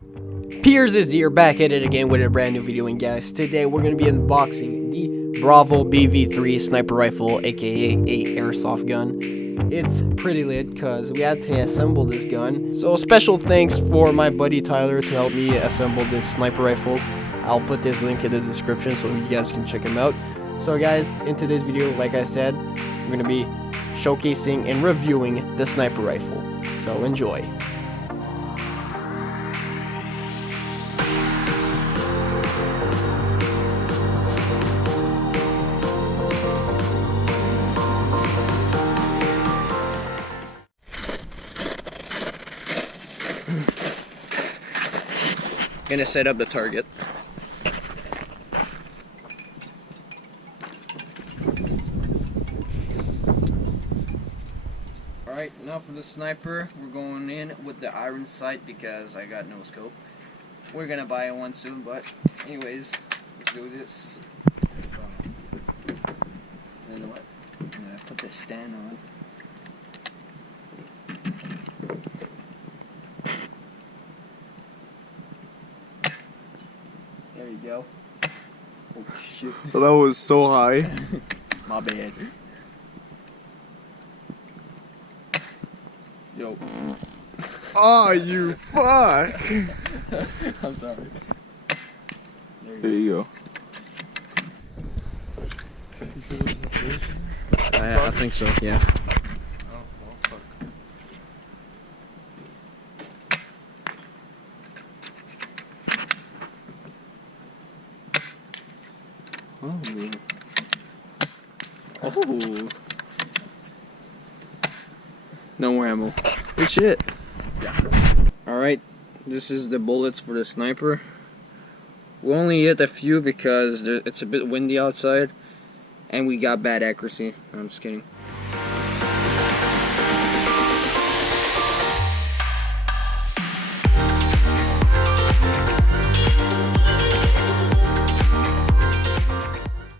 Piers is here, back at it again with a brand new video, and guys, today we're going to be unboxing the Bravo BV3 sniper rifle, aka a airsoft gun. It's pretty lit because we had to assemble this gun, so special thanks for my buddy Tyler to help me assemble this sniper rifle. I'll put this link in the description so you guys can check him out. So guys, in today's video, like I said, we're going to be showcasing and reviewing the sniper rifle, so enjoy. Gonna set up the target. Alright, now for the sniper, we're going in with the iron sight because I got no scope. We're gonna buy one soon, but anyways, let's do this. You know what? I'm gonna put this stand on. There you go. Oh shit. That was so high. My bad. Yo. Oh, you fuck. I'm sorry. There you go. I think so, yeah. Oh. No more ammo. Good shit. Yeah. Alright, this is the bullets for the sniper. We only hit a few because it's a bit windy outside and we got bad accuracy. I'm just kidding.